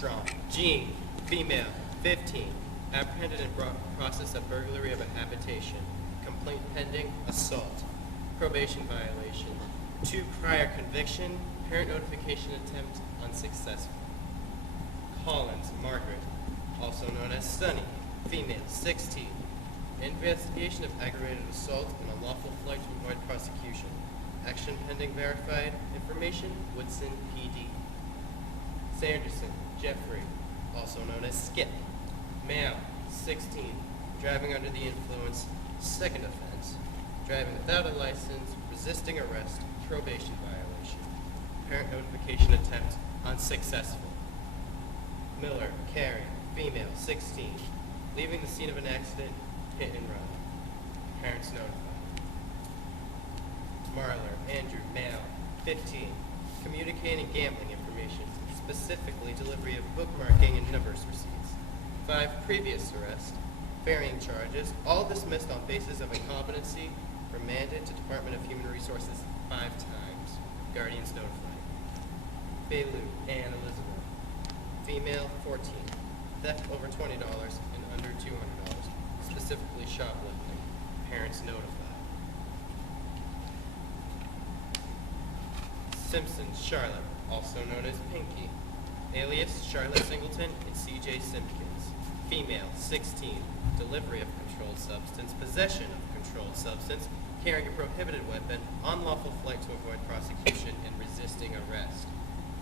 strong. Jean, female, 15, apprehended in process of burglary of a habitation. Complaint pending, assault. Probation violation. 2 prior conviction, parent notification attempt unsuccessful. Collins, Margaret, also known as Sunny, female, 16. Investigation of aggravated assault and unlawful flight to avoid prosecution. Action pending verified. Information, Woodson PD. Sanderson, Jeffrey, also known as Skip, male, 16, driving under the influence, second offense, driving without a license, resisting arrest, probation violation, parent notification attempt unsuccessful. Miller, Carrie, female, 16, leaving the scene of an accident, hit and run. Parents notified. Marler, Andrew, male, 15, communicating gambling information, specifically delivery of bookmarking and numbers receipts. 5 previous arrests, varying charges, all dismissed on basis of incompetency, remanded to Department of Human Resources 5 times. Guardians notified. Bailu, Ann Elizabeth, female, 14, theft over $20 and under $200, specifically shoplifting. Parents notified. Simpson, Charlotte, also known as Pinky, alias Charlotte Singleton and C.J. Simpkins, female, 16, delivery of controlled substance, possession of controlled substance, carrying a prohibited weapon, unlawful flight to avoid prosecution, and resisting arrest.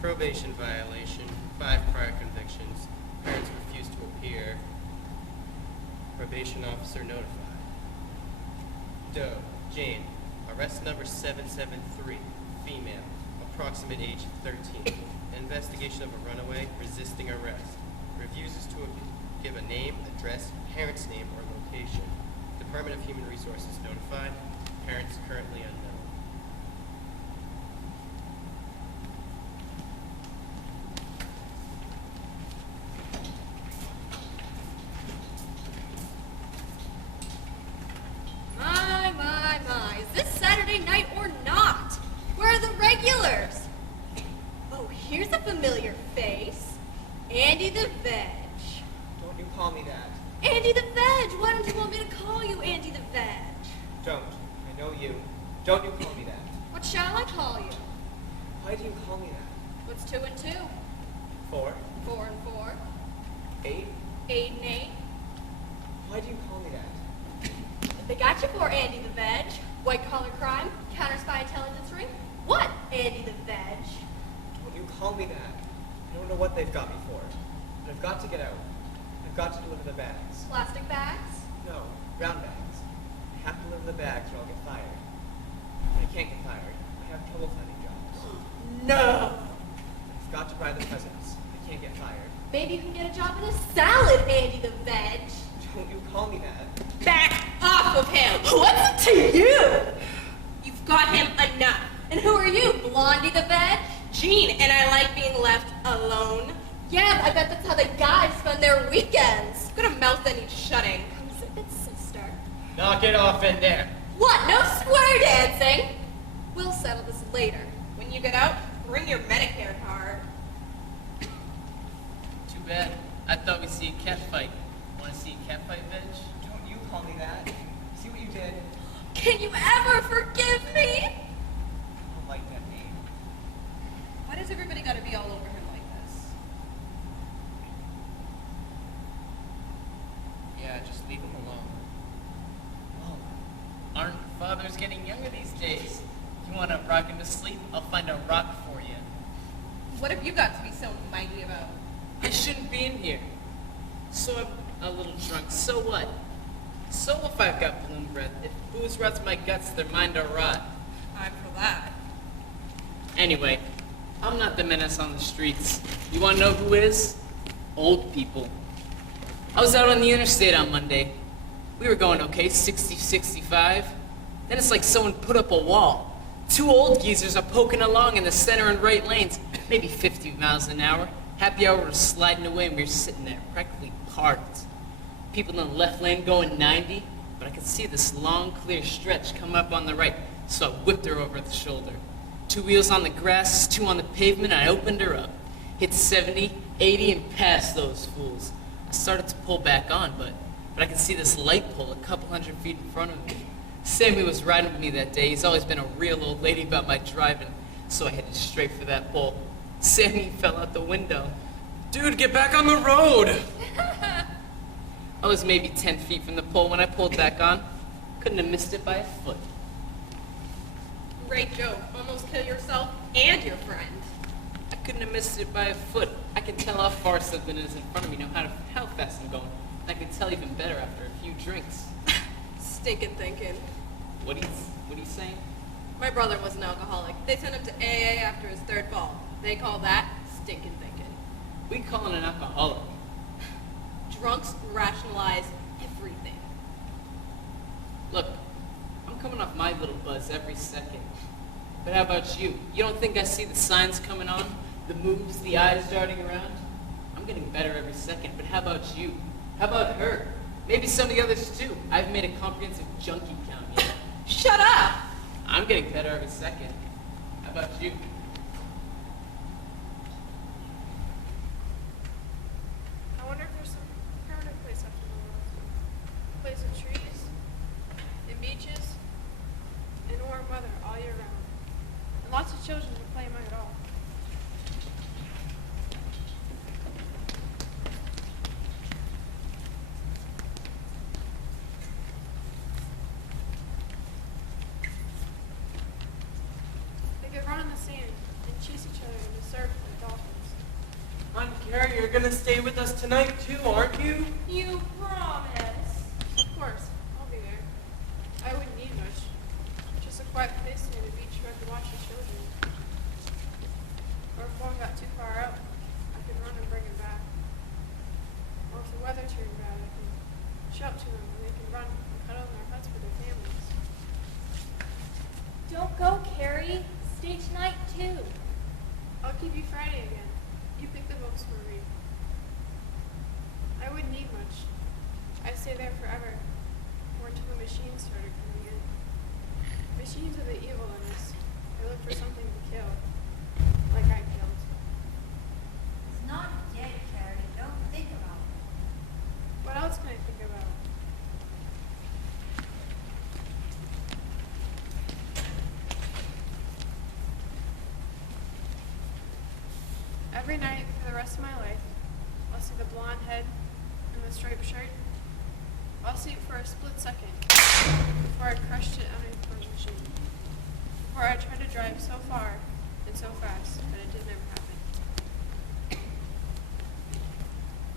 Probation violation, 5 prior convictions, parents refused to appear, probation officer notified. Doe, Jane, arrest number 773, female, approximate age 13, investigation of a runaway, resisting arrest, refuses to give a name, address, parent's name, or location. Department of Human Resources notified, parents currently unknown. My. Is this Saturday night or not? Where are the regulars? Oh, here's a familiar face. Andy the Veg. Don't you call me that. Andy the Veg! Why don't you want me to call you Andy the Veg? Don't. I know you. Don't you call me that. What shall I call you? Why do you call me that? What's 2 and 2? 4. 4 and 4? 8. 8 and 8? Why do you call me that? They got you for Andy the Veg. White collar crime, counter spy intelligence ring. What, Andy the Veg? Don't you call me that. I don't know what they've got me for. But I've got to get out. I've got to deliver the bags. Plastic bags? No, brown bags. I have to deliver the bags or I'll get fired. When I can't get fired, I have trouble finding jobs. No! I've got to buy the presents. I can't get fired. Maybe you can get a job in a salad, Andy the Veg. Don't you call me that. Back off of him! What's it to you? You've got him enough. And who are you, Blondie the Veg? Jean and I like being left alone. Yeah, I bet that's how the guys spend their weekends. Got a mouth that needs shutting. Come zip it, sister. Knock it off in there. What, no square dancing? We'll settle this later. When you get out, bring your Medicare card. Too bad. I thought we'd see a cat fight. Want to see a cat fight, Veg? Don't you call me that. See what you did? Can you ever forgive me? I don't like that name. Why does everybody gotta be all over him like this? Yeah, just leave him alone. Well, aren't fathers getting younger these days? You want to rock him to sleep? I'll find a rock for you. What have you got to be so mighty about? I shouldn't be in here. So I'm a little drunk. So what? So if I've got balloon breath, if booze rots my guts, their mind will rot. I'm for that. Anyway, I'm not the menace on the streets. You want to know who is? Old people. I was out on the interstate on Monday. We were going okay, 60, 65. Then it's like someone put up a wall. 2 old geezers are poking along in the center and right lanes, maybe 50 miles an hour. Happy hour was sliding away and we were sitting there, practically parked. People in the left lane going 90, but I could see this long, clear stretch come up on the right, so I whipped her over the shoulder. 2 wheels on the grass, 2 on the pavement, and I opened her up. Hit 70, 80, and past those fools. I started to pull back on, but I could see this light pole a couple hundred feet in front of me. Sammy was riding with me that day. He's always been a real old lady about my driving, so I headed straight for that pole. Sammy fell out the window. Dude, get back on the road! I was maybe 10 feet from the pole when I pulled back on. Couldn't have missed it by a foot. Great joke. Almost kill yourself and your friend. I couldn't have missed it by a foot. I can tell how far something is in front of me, know how fast I'm going. And I can tell even better after a few drinks. Stinking thinking. What are you saying? My brother was an alcoholic. They sent him to AA after his third fall. They call that stinking thinking. We call it an alcoholic. Drunks rationalize everything. Look, I'm coming off my little buzz every second. But how about you? You don't think I see the signs coming on? The moves, the eyes darting around? I'm getting better every second, but how about you? How about her? Maybe some of the others too. I've made a comprehensive junkie count yet. Shut up! I'm getting better every second. How about you? I wonder if there's some permanent place up in the world. Place of trees, and beaches, and warm weather all year round. And lots of children to play among it all. They could run in the sand and chase each other in the surf like dolphins. Aunt Carrie, you're gonna stay with us tonight too, aren't you? You promise? Of course, I'll be there. I wouldn't need much. Just a quiet place near the beach where I could watch the children. Or if one got too far out, I could run and bring him back. Or if the weather turned bad, I can shout to them and they can run and cuddle in their huts with their families. Don't go, Carrie. Stay tonight, too. I'll keep you Friday again. You pick the books for me. I wouldn't need much. I'd stay there forever. Or until the machines started coming in. Machines are the evil in us. They look for something to kill. Like I killed. It's not dead, Carrie. Don't think about it. What else can I think about? Every night for the rest of my life, I'll see the blonde head and the striped shirt. I'll see it for a split second before I crushed it underneath the machine. Before I tried to drive so far and so fast that it didn't ever happen.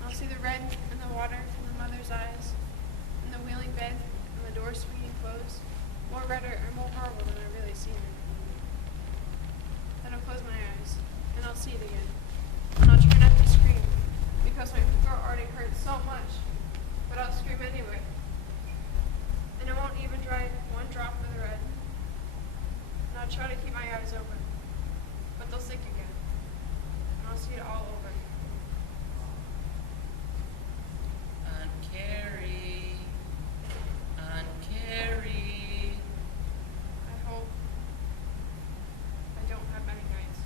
I'll see the red in the water from the mother's eyes, and the wheeling bed and the door swinging closed, more redder or more horrible than I really seen it. Then I'll close my eyes, and I'll see it again. And I'll try not to scream, because my throat already hurts so much, but I'll scream anyway. And it won't even dry one drop of the red. And I'll try to keep my eyes open, but they'll sink again, and I'll see it all over. Aunt Carrie. Aunt Carrie. I hope I don't have many nights.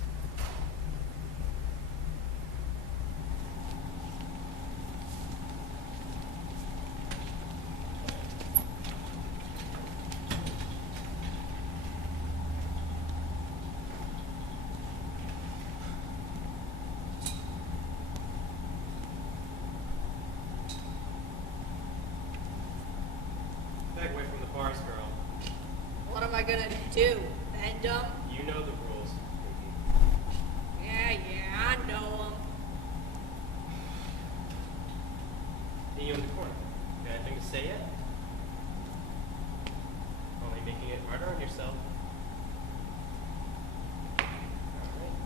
Back away from the bars, girl. What am I gonna do? Bend them? You know the rules. Yeah, I know them. See you in the corner. Got anything to say yet? Only making it harder on yourself. Alright.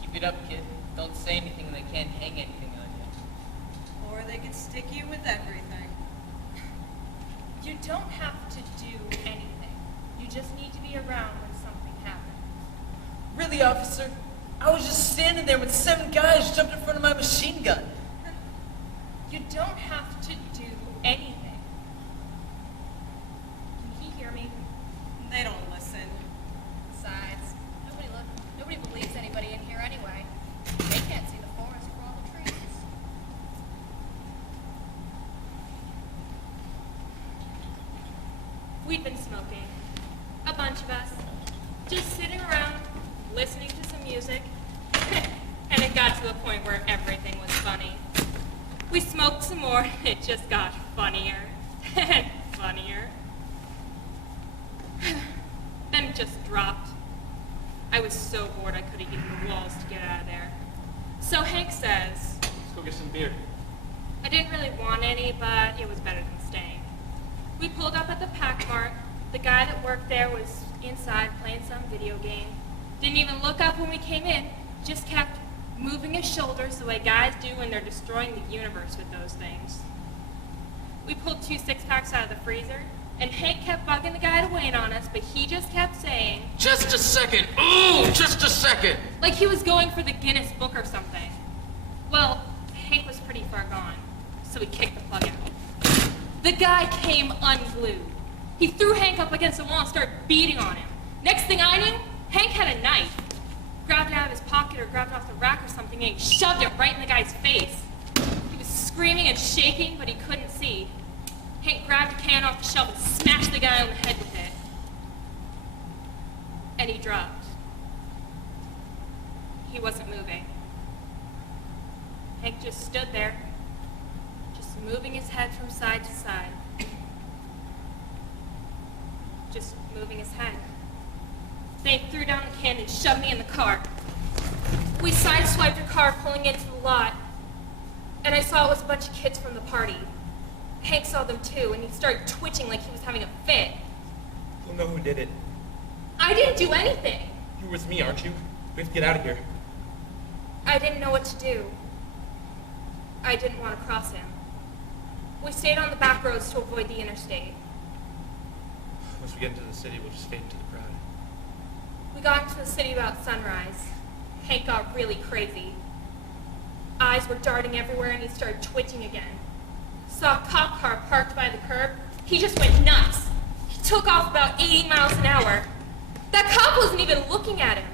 Keep it up, kid. Don't say anything and they can't hang anything on you. Or they could stick you with everything. You don't have to do anything. You just need to be around when something happens. Really, officer? I was just standing there when 7 guys jumped in front of my machine gun. You don't have to do anything. Can he hear me? They don't listen. Besides, nobody believes anybody in here anyway. We'd been smoking. A bunch of us. Just sitting around, listening to some music. And it got to the point where everything was funny. We smoked some more, and it just got funnier and funnier. Then it just dropped. I was so bored I could have eaten the walls to get out of there. So Hank says, Let's go get some beer. I didn't really want any, but it was better than staying. We pulled up at the Pack Mart. The guy that worked there was inside playing some video game. Didn't even look up when we came in, just kept moving his shoulders the way guys do when they're destroying the universe with those things. We pulled 2 six-packs out of the freezer, and Hank kept bugging the guy to wait on us, but he just kept saying, Just a second. Ooh, just a second. like he was going for the Guinness Book or something. Well, Hank was pretty far gone, so we kicked the plug out. The guy came unglued. He threw Hank up against the wall and started beating on him. Next thing I knew, Hank had a knife. Grabbed it out of his pocket or grabbed it off the rack or something, and he shoved it right in the guy's face. He was screaming and shaking, but he couldn't see. Hank grabbed a can off the shelf and smashed the guy on the head with it. And he dropped. He wasn't moving. Hank just stood there, just moving his head from side to side. Just moving his head. Then he threw down the can and shoved me in the car. We sideswiped the car pulling into the lot, and I saw it was a bunch of kids from the party. Hank saw them too, and he started twitching like he was having a fit. You'll know who did it. I didn't do anything. You're with me, aren't you? We have to get out of here. I didn't know what to do. I didn't want to cross him. We stayed on the back roads to avoid the interstate. Once we get into the city, we'll just fade into the crowd. We got into the city about sunrise. Hank got really crazy. Eyes were darting everywhere, and he started twitching again. Saw a cop car parked by the curb. He just went nuts. He took off about 80 miles an hour. That cop wasn't even looking at him.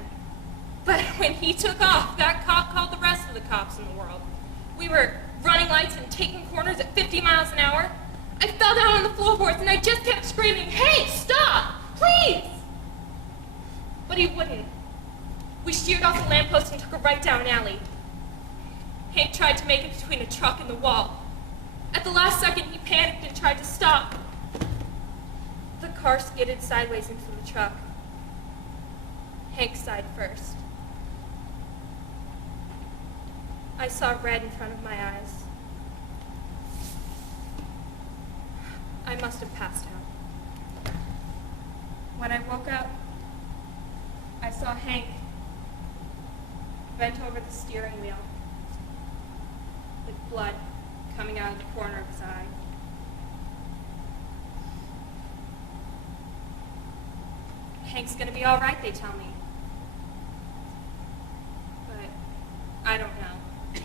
But when he took off, that cop called the rest of the cops in the world. We were running lights and taking corners at 50 miles an hour. I fell down on the floorboards, and I just kept screaming, "Hey, stop! Please!" But he wouldn't. We sheared off the lamppost and took a right down an alley. Hank tried to make it between a truck and the wall. At the last second, he panicked and tried to stop. The car skidded sideways into the truck. Hank sighed first. I saw red in front of my eyes. I must have passed out. When I woke up, I saw Hank bent over the steering wheel with blood coming out of the corner of his eye. Hank's gonna be all right, they tell me. But I don't know.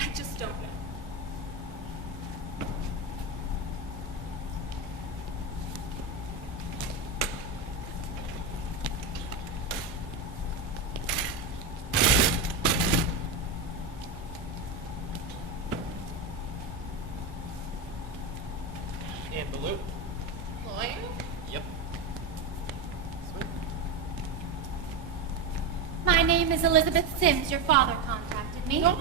I just don't know. Envelope. Lawyer? Yep. Sweet. My name is Elizabeth Sims. Your father contacted me. Lawyer?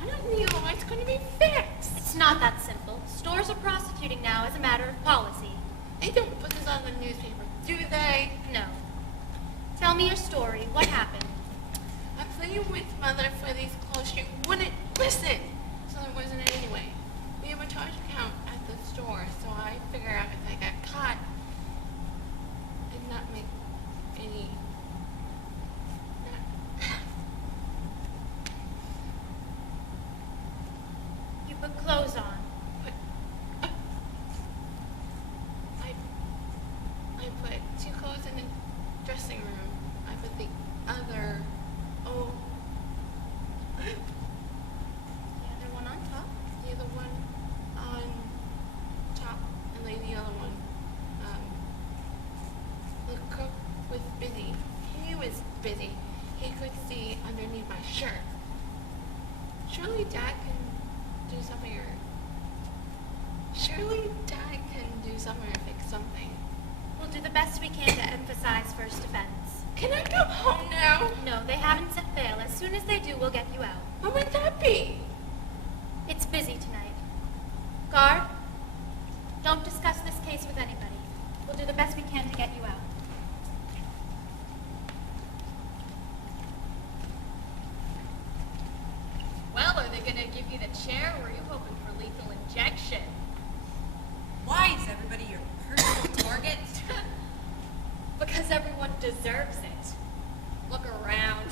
I don't know. It's going to be fixed. It's not that simple. Stores are prosecuting now as a matter of policy. They don't put this on the newspaper, do they? No. Tell me your story. What happened? I'm playing with Mother for these clothes. She wouldn't listen. So there wasn't it anyway. We have a charge account at the store, so I figure out if I got caught and not make any... You put clothes on. But, I put 2 clothes in the dressing room. I put the other... Oh... The other one on top. The other one on top, and lay the other one. The cook was busy. He was busy. He could see underneath my shirt. Surely Dad can do something or... Surely Dad can do something or fix something. We'll do the best we can to emphasize first defense. Can I go home now? No, they haven't set bail. As soon as they do, we'll get you out. What would that be? It's busy tonight. Guard, don't discuss this case with anybody. We'll do the best we can to get you out. Well, are they gonna give you the chair, or are you hoping for lethal injection? Why is everybody your personal target? Because everyone deserves it. Look around.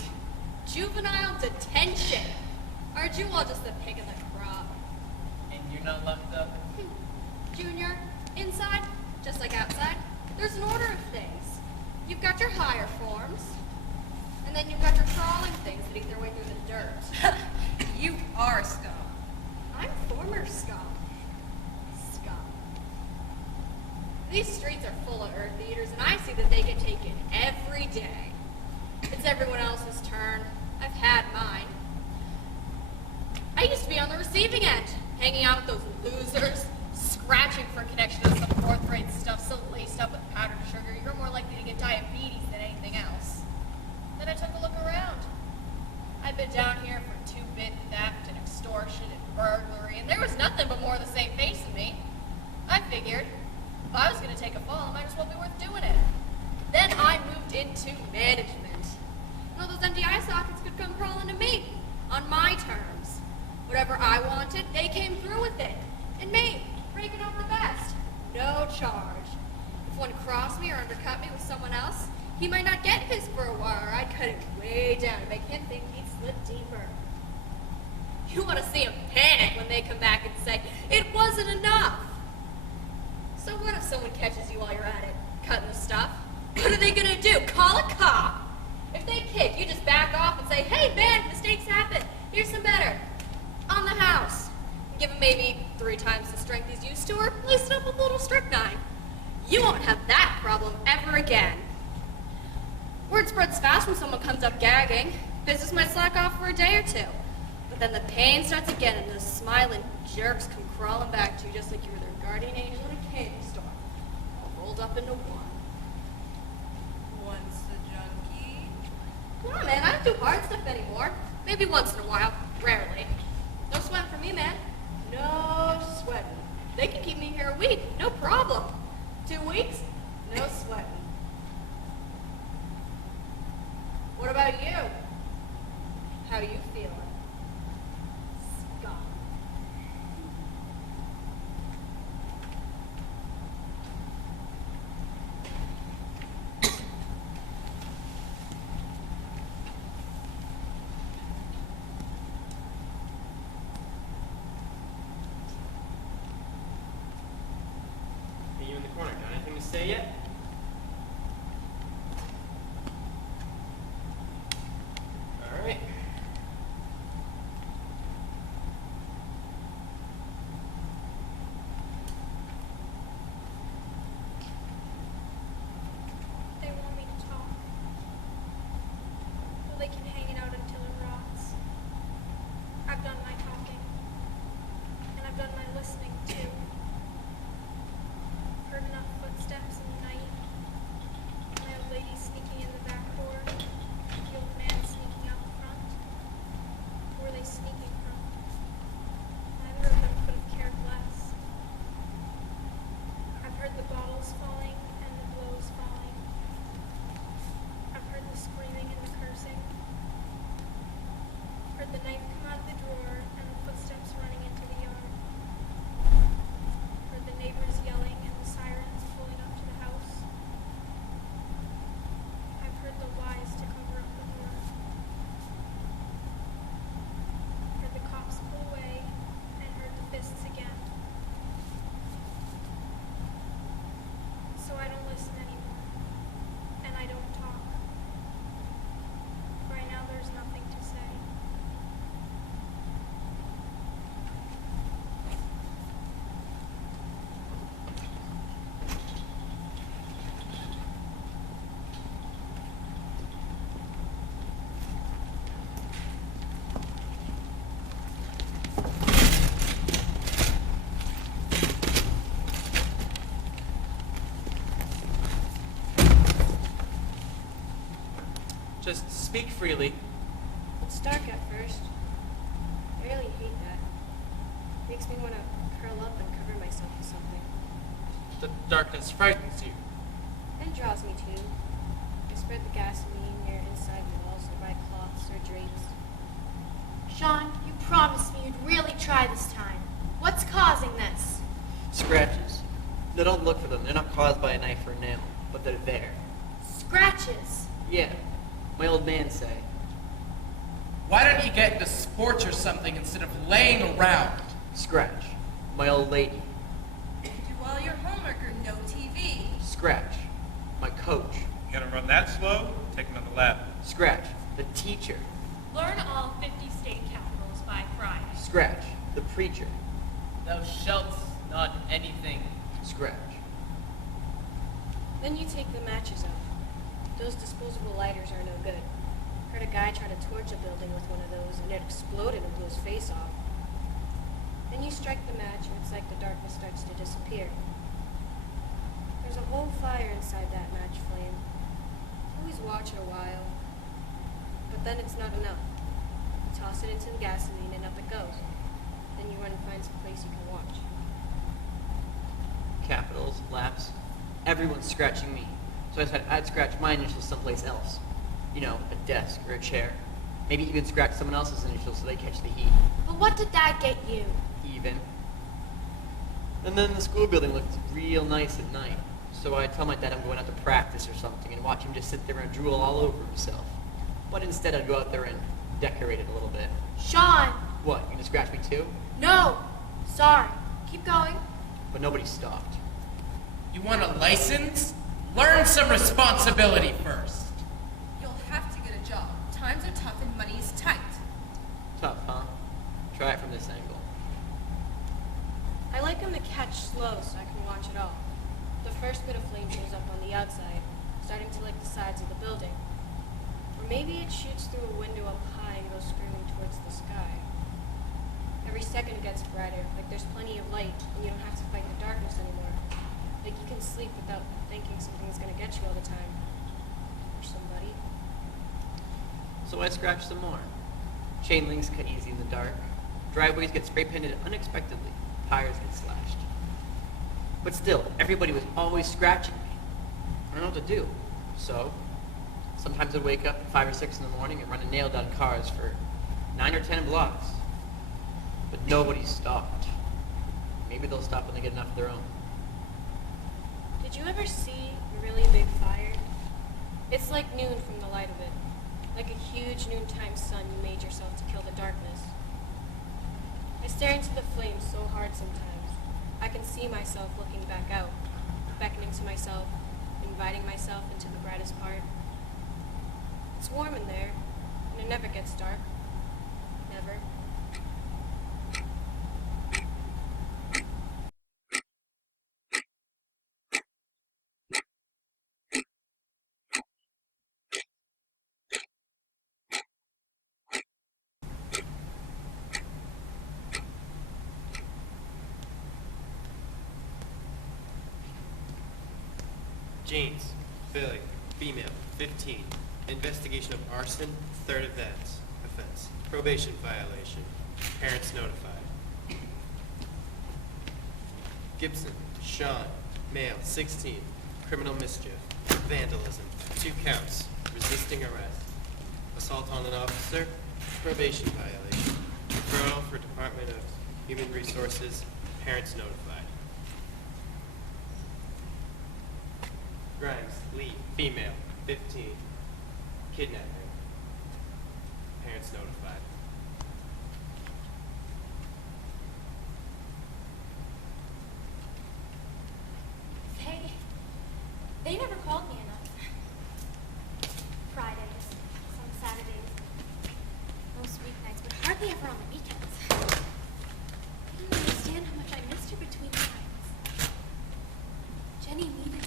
Juvenile detention. Aren't you all just the pick of the crop? And you're not locked up? Junior, inside, just like outside, there's an order of things. You've got your higher forms, and then you've got your crawling things that eat their way through the dirt. You are scum. I'm former scum. Scum. These streets are full of earth eaters, and I see that they get taken every day. It's everyone else's turn. I've had mine. I used to be on the receiving end, hanging out with those losers, scratching for a connection to some fourth-rate stuff so laced up with powdered sugar, you're more likely to get diabetes than anything else. Then I took a look around. I've been down here for two-bit theft and extortion and burglary, and there was nothing but more of the same face in me. I figured, if I was going to take a fall, it might as well be worth doing it. Then I moved into management. And all those empty eye sockets could come crawling to me, on my terms. Whatever I wanted, they came through with it. And me, breaking off the best. No charge. If one crossed me or undercut me with someone else, he might not get his for a while, or I'd cut it way down to make him think he'd slip deeper. You want to see him panic when they come back and say, it wasn't enough. So what if someone catches you while you're at it, cutting the stuff? What are they going to do? Call a cop? If they kick, you just back off and say, hey, man, mistakes happen. Here's some better. On the house. And give him maybe 3 times the strength he's used to, or lace it up with a little strychnine. You won't have that problem ever again. Word spreads fast when someone comes up gagging. Business might slack off for a day or two. But then the pain starts again, and those smiling jerks come crawling back to you just like you were their guardian angel in a candy store. All rolled up into one. Once a junkie. Come on, man, I don't do hard stuff anymore. Maybe once in a while. Rarely. No sweat for me, man. No sweating. They can keep me here a week. No problem. 2 weeks? No sweating. What about you? How you feeling? Scum. Hey, you in the corner, got anything to say yet? All right. They want me to talk. Well, they can hang it out until it rots. I've done my talking. And I've done my listening, too. Heard enough footsteps in the night Just speak freely. It's dark at first. I really hate that. Makes me want to curl up and cover myself with something. The darkness frightens you. And draws me too. I spread the gasoline near inside walls or by cloths or drapes. Sean, you promised me you'd really try this time. What's causing this? Scratches. No, don't look for them. They're not caused by a knife or a nail, but they're there. Scratches. Yeah, my old man say. Why don't you get into sports or something instead of laying around? Scratch. My old lady. Do all your homework or no TV. Scratch. My coach. You gonna run that slow? Take him on the lab. Scratch. The teacher. Learn all 50 state capitals by Friday. Scratch. The preacher. Thou shalt not anything. Scratch. Then you take the matches out. Those disposable lighters are no good. Heard a guy try to torch a building with one of those and it exploded and blew his face off. Then you strike the match and it's like the darkness starts to disappear. There's a whole fire inside that match flame. Always watch it a while. But then it's not enough. You toss it into the gasoline and up it goes. Then you run and find some place you can watch. Capitals, laps. Everyone's scratching me. So I said I'd scratch my initials someplace else. You know, a desk or a chair. Maybe even scratch someone else's initials so they catch the heat. But what did Dad get you? Even. And then the school building looked real nice at night. So I tell my dad I'm going out to practice or something and watch him just sit there and drool all over himself. But instead I'd go out there and decorate it a little bit. Sean! What, you gonna scratch me too? No! Sorry. Keep going. But nobody stopped. You want a license? Learn some responsibility first. You'll have to get a job. Times are tough and money is tight. Tough, huh? Try it from this angle. I like them to catch slow so I can watch it all. The first bit of flame shows up on the outside, starting to lick the sides of the building. Or maybe it shoots through a window up high and goes screaming towards the sky. Every second it gets brighter, like there's plenty of light and you don't have to fight the darkness anymore. Like you can sleep without thinking something's gonna get you all the time. Or somebody. So I scratch some more. Chain links cut easy in the dark. Driveways get spray painted unexpectedly. Tires get slashed. But still, everybody was always scratching me. I don't know what to do. So, sometimes I'd wake up at 5 or 6 in the morning and run a nail down cars for 9 or 10 blocks. But nobody stopped. Maybe they'll stop when they get enough of their own. Did you ever see a really big fire? It's like noon from the light of it. Like a huge noontime sun you made yourself to kill the darkness. I stare into the flames so hard sometimes. I can see myself looking back out, beckoning to myself, inviting myself into the brightest part. It's warm in there, and it never gets dark. Never. James, Billy, female, 15. Investigation of arson, third offense. Probation violation. Parents notified. Gibson, Sean, male, 16. Criminal mischief. Vandalism. 2 counts. Resisting arrest. Assault on an officer. Probation violation. Referral for Department of Human Resources. Parents notified. Grimes, Lee, female, 15. Kidnapping. Parents notified. They never called me enough. Fridays, some Saturdays, most weeknights, but hardly ever on the weekends. I don't understand how much I missed her between times. Jenny needed me.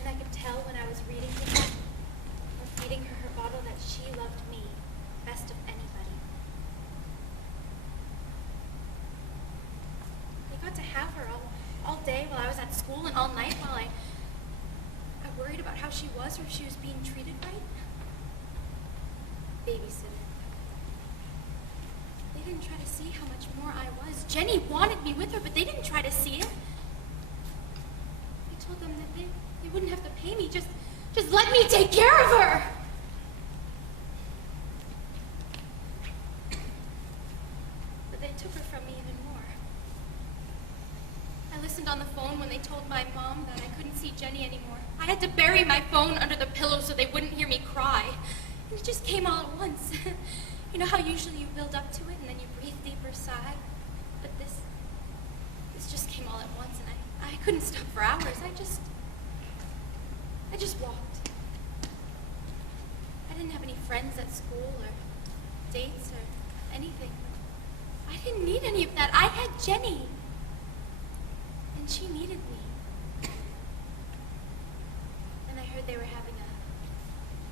And I could tell when I was reading to her or feeding her her bottle that she loved me best of anybody. I got to have her all day while I was at school and all night while I worried about how she was or if she was being treated right? Babysitter. They didn't try to see how much more I was. Jenny wanted me with her, but they didn't try to see it. I told them that they wouldn't have to pay me. Just let me take care of her. But they took her from me even more. I listened on the phone when they told my mom that I couldn't see Jenny anymore. I had to bury my phone under the pillow so they wouldn't hear me cry. And it just came all at once. You know how usually you build up to it and then you breathe deeper sigh? But this just came all at once, and I couldn't stop for hours. I just walked. I didn't have any friends at school or dates or anything. I didn't need any of that. I had Jenny. And she needed me. And I heard they were having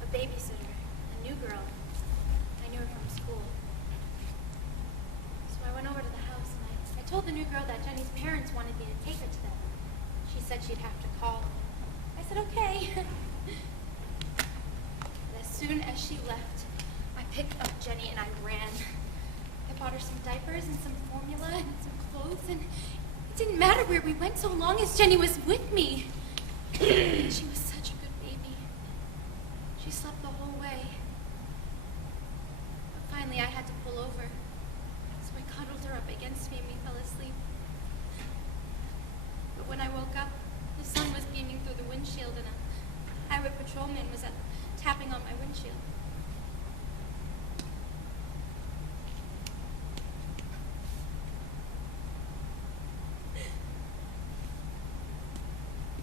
a babysitter, a new girl. I knew her from school. So I went over to the house and I told the new girl that Jenny's parents wanted me to take her to them. She said she'd have to call. I said, okay. And as soon as she left, I picked up Jenny and I ran. I bought her some diapers and some formula and some clothes, and it didn't matter where we went so long as Jenny was with me. And she was such a good baby. She slept the whole way. But finally I had to pull over. So I cuddled her up against me and we fell asleep. But when I woke up, the sun was beaming through the windshield and a highway patrolman was tapping on my windshield.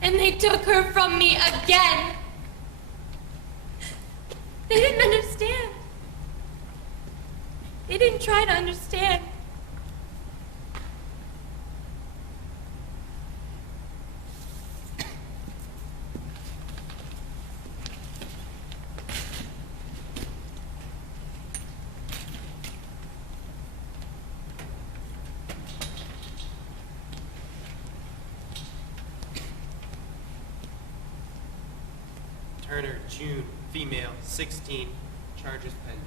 And they took her from me again. They didn't understand. They didn't try to understand. Turner, June, female, 16, charges pending.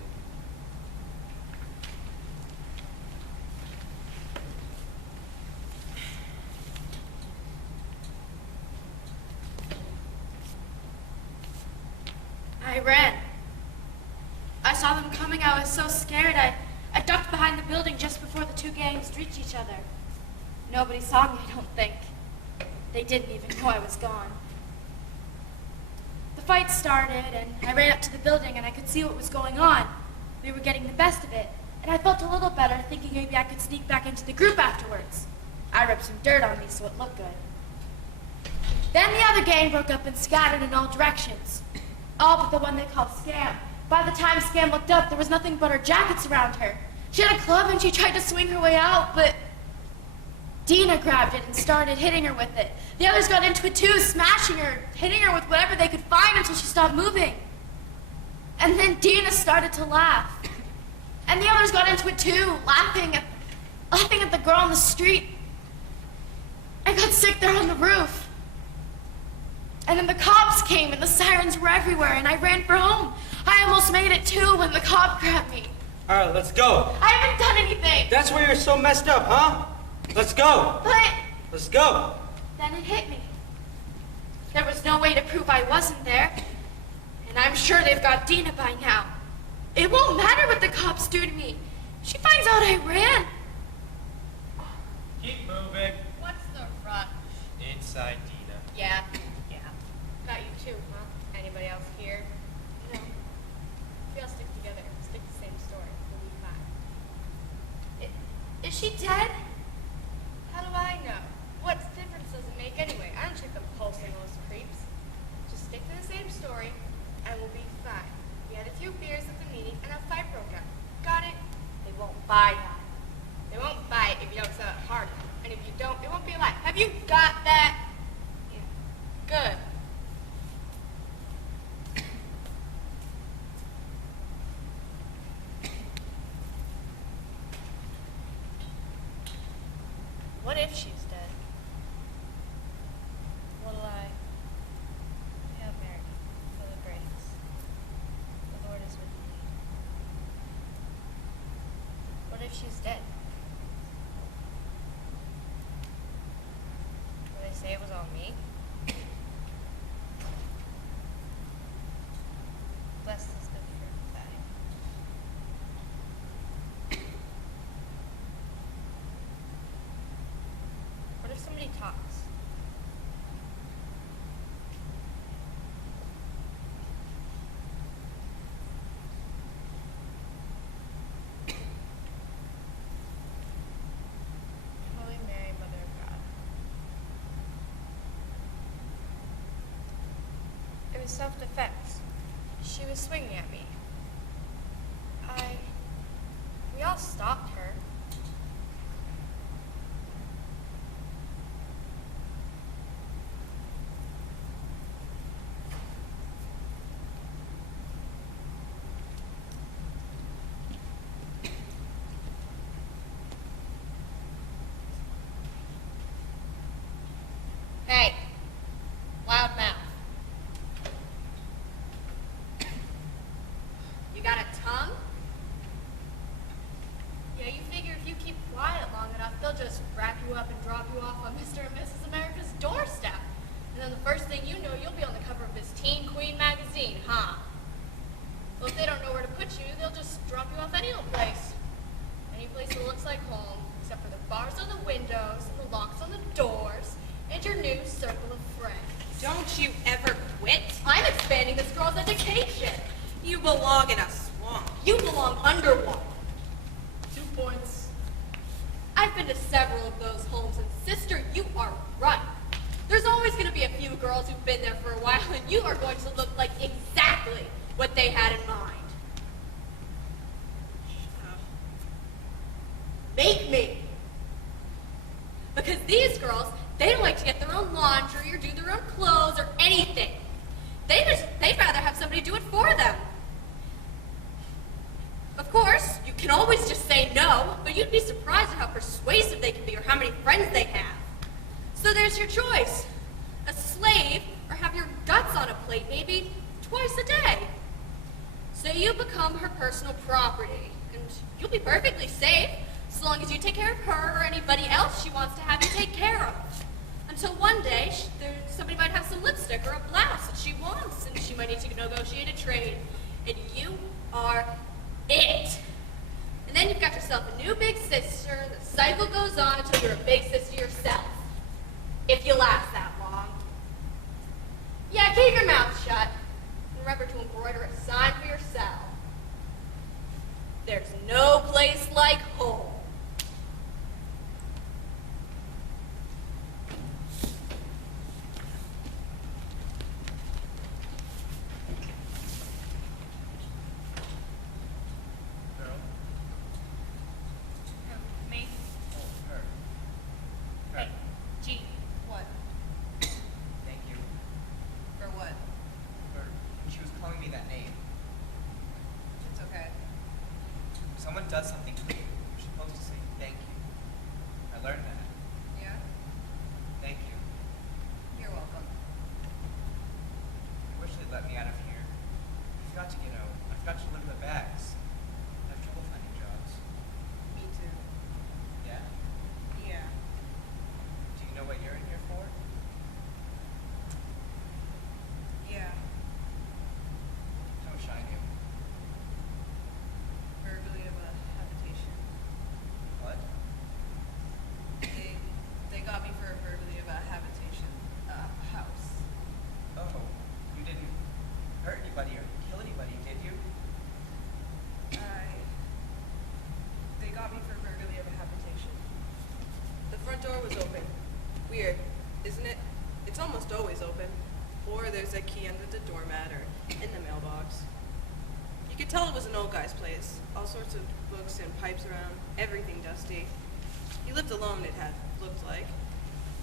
I ran. I saw them coming. I was so scared. I ducked behind the building just before the two gangs reached each other. Nobody saw me, I don't think. They didn't even know I was gone. The fight started, and I ran up to the building, and I could see what was going on. We were getting the best of it, and I felt a little better, thinking maybe I could sneak back into the group afterwards. I rubbed some dirt on me so it looked good. Then the other gang broke up and scattered in all directions. All but the one they called Scam. By the time Scam looked up, there was nothing but her jackets around her. She had a club and she tried to swing her way out, but Dina grabbed it and started hitting her with it. The others got into it too, smashing her, hitting her with whatever they could find until she stopped moving. And then Dina started to laugh. And the others got into it too, laughing at the girl on the street. I got sick there on the roof. And then the cops came and the sirens were everywhere and I ran for home. I almost made it too when the cop grabbed me. All right, let's go. I haven't done anything. That's why you're so messed up, huh? Let's go. But Let's go. then it hit me. There was no way to prove I wasn't there. And I'm sure they've got Dina by now. It won't matter what the cops do to me. She finds out I ran. Keep moving. What's the rush? Inside Dina. Yeah. Got you too, huh? Anybody else here? No. We all stick together. Stick the same story. We'll be fine. Is she dead? How do I know? What difference does it make anyway? I don't check the pulse on those creeps. Just stick to the same story, and we'll be fine. We had a few beers at the meeting, and a fight broke out. Got it? They won't buy that. They won't buy it if you don't sell it hard enough. And if you don't, it won't be alive. Have you got that? Yeah. Good. if she's dead? Will they say it was all me? Bless this good fruit bag. What if somebody talks? Holy Mary, Mother of God. It was self-defense. She was swinging at me. We all stopped her. Hey, loud mouth. You got a tongue? Yeah, you figure if you keep quiet long enough, they'll just wrap you up and drop you off on Mr. and Mrs. America's doorstep. And then the first thing you know, you'll be on the cover of this Teen Queen magazine, huh? Well, if they don't know where to put you, they'll just drop you off any old place. Any place that looks like home, except for the bars on the windows, and the locks on the doors, and your new circle of friends. Don't you ever quit? I'm expanding this girl's education. You belong in a swamp. You belong under one. 2 points. I've been to several of those homes, and sister, you are right. There's always going to be a few girls who've been there for a while, and you are going to look like exactly what they had in mind. Make me. Because these girls, they don't like to get their own laundry or do their own clothes or anything. They'd rather have somebody do it for them. Of course, you can always just say no, but you'd be surprised at how persuasive they can be or how many friends they have. So there's your choice. A slave, or have your guts on a plate maybe twice a day. So you become her personal property, and you'll be perfectly safe so long as you take care of her or anybody else she wants to have you take care of. Until one day, somebody might have some lipstick or a blouse that she wants, and she might need to negotiate a trade. And you are it. And then you've got yourself a new big sister, and the cycle goes on until you're a big sister yourself. If you last that long. Yeah, keep your mouth shut. And remember to embroider a sign for yourself. There's no place like home. Me? Oh, her. Hey, G. What? Thank you. For what? She was calling me that name. It's okay. If someone does something for you, you're supposed to say thank you. I learned that. Yeah? Thank you. You're welcome. I wish they'd let me out of here. I forgot to, I forgot to deliver the bags. I have trouble finding jobs. Me too. Yeah? Yeah. Do you know what you're in here for? Yeah. Don't shine you. Burglary of a habitation. What? They got me for a burglary of a habitation. A house. Oh, you didn't hurt anybody or kill anybody, did you? They got me for a burglary of a habitation. The front door was open. Weird, isn't it? It's almost always open. Or there's a key under the doormat or in the mailbox. You could tell it was an old guy's place. All sorts of books and pipes around, everything dusty. He lived alone, it had looked like.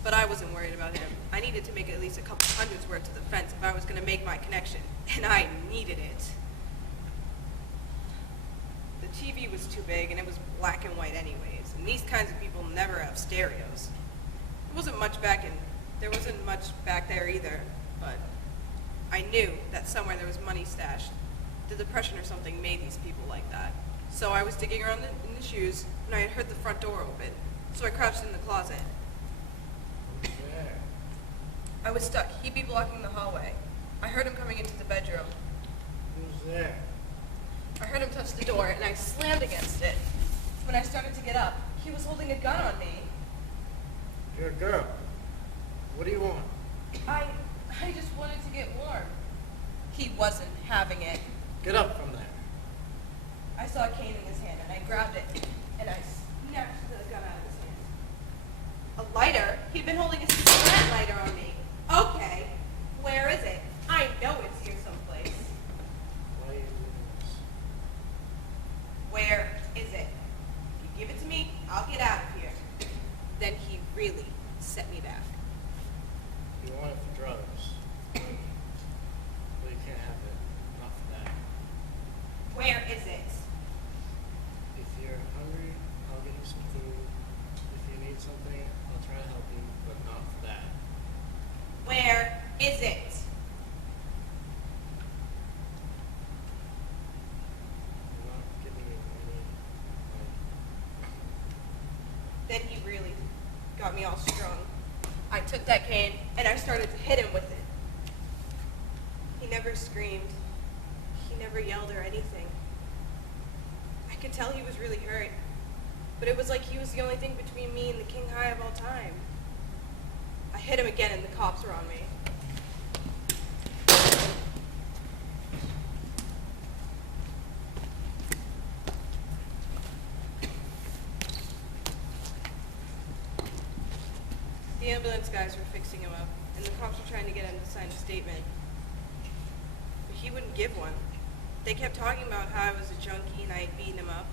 But I wasn't worried about him. I needed to make at least a couple hundred's worth to the fence if I was going to make my connection. And I needed it. The TV was too big and it was black and white anyways. And these kinds of people never have stereos. There wasn't much back there either. But I knew that somewhere there was money stashed. The Depression or something made these people like that. So I was digging around in the shoes, and I had heard the front door open. So I crouched in the closet. Who's there? I was stuck. He'd be blocking the hallway. I heard him coming into the bedroom. Who's there? I heard him touch the door, and I slammed against it. When I started to get up, he was holding a gun on me. You're a girl. What do you want? I just wanted to get warm. He wasn't having it. Get up from there. I saw a cane in his hand, and I grabbed it, and I snatched the gun out of his hand. A lighter? He'd been holding a cigarette lighter on me. Okay, where is it? I know it's here someplace. Why are you doing this? Where is it? If you give it to me, I'll get out of here. Then he really set me back. You want it for drugs. Well, you can't have it. Not for that. Where is it? If you're hungry, I'll get you some food. If you need something, I'll try to help you, but not for that. Where is it? I'm not giving you any, Then he really got me all strung. I took that cane and I started to hit him with it. He never screamed. He never yelled or anything. I could tell he was really hurt, but it was like he was the only thing between me and the king high of all time. I hit him again and the cops were on me. The ambulance guys were fixing him up, and the cops were trying to get him to sign a statement. But he wouldn't give one. They kept talking about how I was a junkie and I had beaten him up,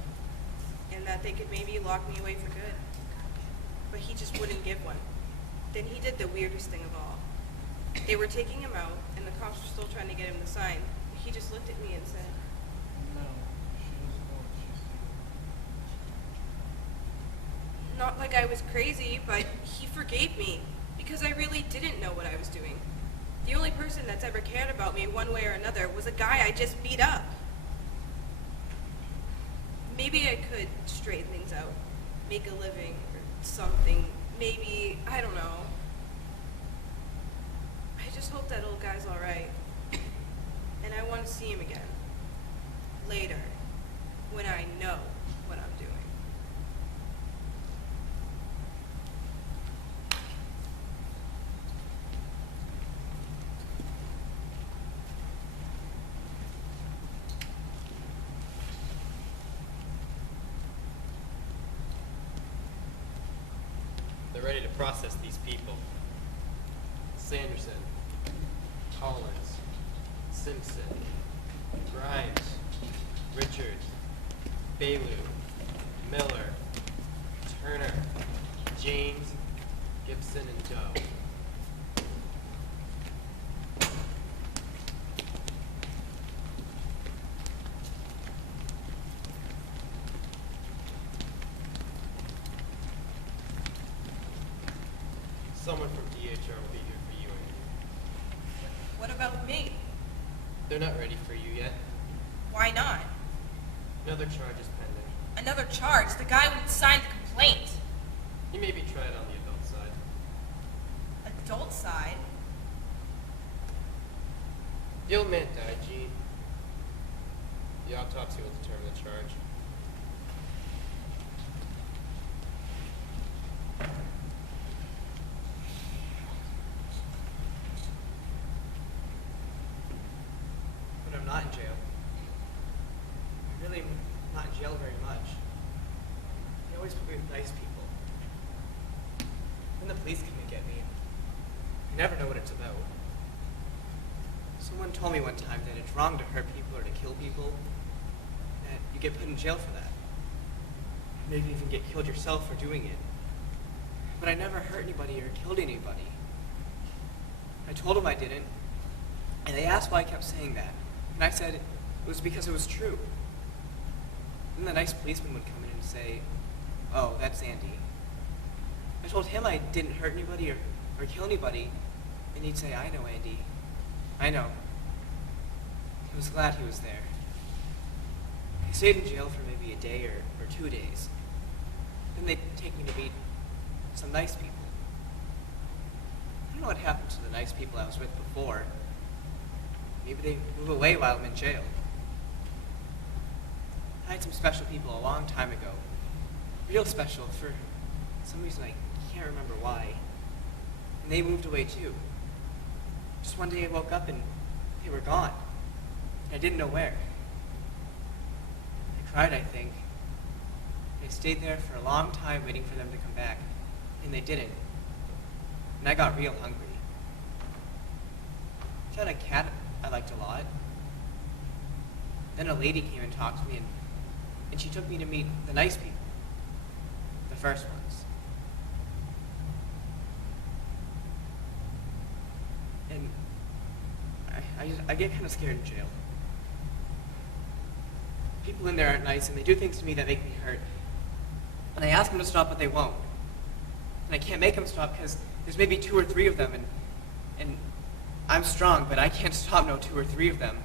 and that they could maybe lock me away for good. But he just wouldn't give one. Then he did the weirdest thing of all. They were taking him out, and the cops were still trying to get him to sign. He just looked at me and said, No, she doesn't know what she's doing. not like I was crazy, but he forgave me because I really didn't know what I was doing. The only person that's ever cared about me one way or another was a guy I just beat up. Maybe I could straighten things out, make a living or something. Maybe, I don't know. I just hope that old guy's all right. And I want to see him again. Later, when I know what I'm doing. They're ready to process these people. Sanderson, Collins, Simpson, Grimes, Richards, Bailu, Miller, Turner, James, Gibson, and Doe. Someone from DHR will be here for you, Andy. What about me? They're not ready for you yet. Why not? Another charge is pending. Another charge. The guy wouldn't sign the complaint. You may be tried on the adult side. Adult side? The old man died, Gene. The autopsy will determine the charge. When I'm not in jail. I'm really not in jail very much. They always put me with nice people. When the police come and get me, I never know what it's about. Someone told me one time that it's wrong to hurt people or to kill people, that you get put in jail for that. Maybe even get killed yourself for doing it. But I never hurt anybody or killed anybody. I told them I didn't, and they asked why I kept saying that. And I said it was because it was true. Then the nice policeman would come in and say, "Oh, that's Andy." I told him I didn't hurt anybody or kill anybody, and he'd say, "I know, Andy. I know." I was glad he was there. I stayed in jail for maybe a day or 2 days. Then they'd take me to meet some nice people. I don't know what happened to the nice people I was with before. Maybe they move away while I'm in jail. I had some special people a long time ago. Real special for some reason I can't remember why. And they moved away too. Just one day I woke up and they were gone. And I didn't know where. I cried, I think. I stayed there for a long time waiting for them to come back. And they didn't. And I got real hungry. I had a cat I liked a lot. Then a lady came and talked to me, and she took me to meet the nice people. The first ones. And I get kind of scared in jail. People in there aren't nice, and they do things to me that make me hurt. And I ask them to stop, but they won't. And I can't make them stop because there's maybe 2 or 3 of them, and I'm strong, but I can't stop no 2 or 3 of them.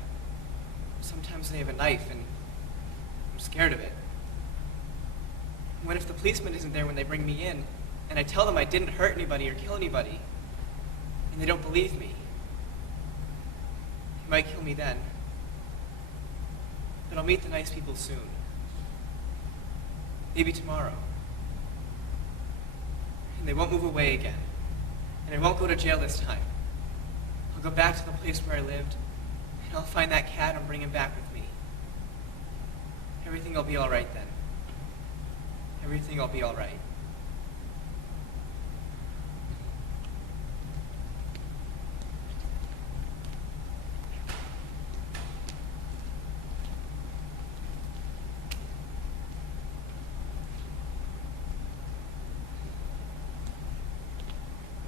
Sometimes they have a knife, and I'm scared of it. What if the policeman isn't there when they bring me in, and I tell them I didn't hurt anybody or kill anybody, and they don't believe me? He might kill me then. But I'll meet the nice people soon. Maybe tomorrow. And they won't move away again. And I won't go to jail this time. I'll go back to the place where I lived, and I'll find that cat and bring him back with me. Everything will be all right then. Everything will be all right.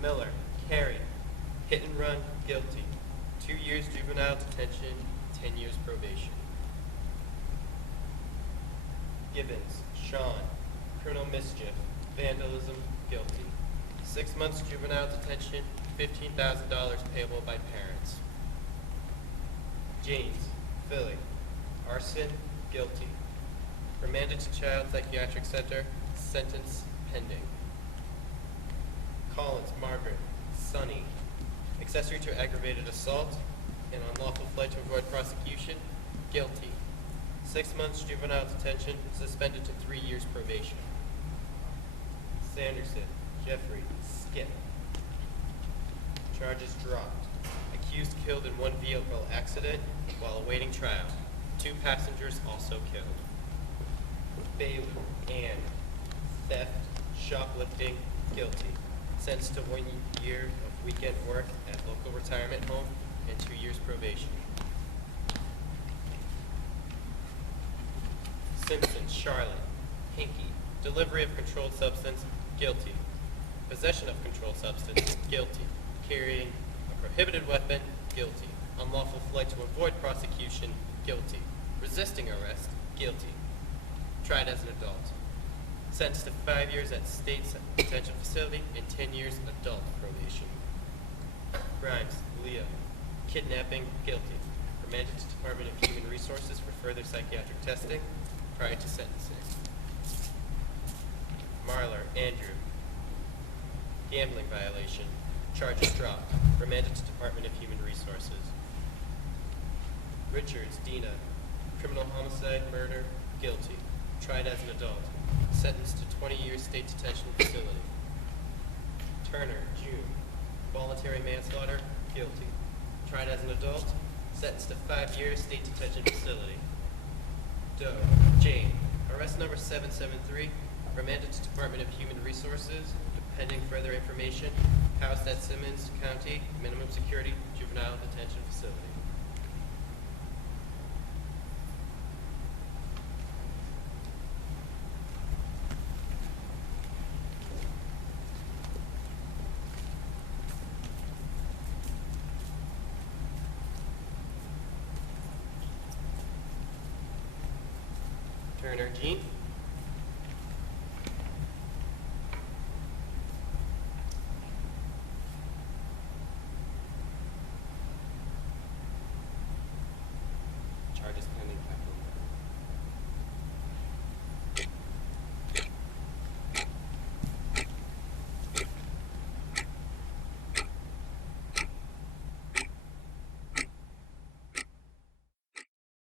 Miller, Carey, hit and run, guilty. 2 years juvenile detention, 10 years probation. Gibbons, Sean, criminal mischief, vandalism, guilty. 6 months juvenile detention, $15,000 payable by parents. James, Philly, arson, guilty. Remanded to Child Psychiatric Center, sentence pending. Collins, Margaret, Sonny, accessory to aggravated assault and unlawful flight to avoid prosecution, guilty. 6 months juvenile detention, suspended to 3 years probation. Sanderson, Jeffrey, Skip. Charges dropped. Accused killed in one vehicle accident while awaiting trial. 2 passengers also killed. Bailey, Ann, theft, shoplifting, guilty. Sentenced to 1 year of weekend work at local retirement home and 2 years probation. Simpson, Charlotte, Hinky, delivery of controlled substance, guilty. Possession of controlled substance, guilty. Carrying a prohibited weapon, guilty. Unlawful flight to avoid prosecution, guilty. Resisting arrest, guilty. Tried as an adult. Sentenced to 5 years at state detention facility and 10 years adult probation. Grimes, Leo, kidnapping, guilty. Remanded to Department of Human Resources for further psychiatric testing prior to sentencing. Marler, Andrew, gambling violation, charges dropped. Remanded to Department of Human Resources. Richards, Dina, criminal homicide, murder, guilty. Tried as an adult. Sentenced to 20 years state detention facility. Turner, June, voluntary manslaughter, guilty. Tried as an adult. Sentenced to 5 years state detention facility. Doe, Jane, arrest number 773, remanded to Department of Human Resources, pending further information, housed at Simmons County, minimum security, juvenile detention facility. Turner, Jean. Charges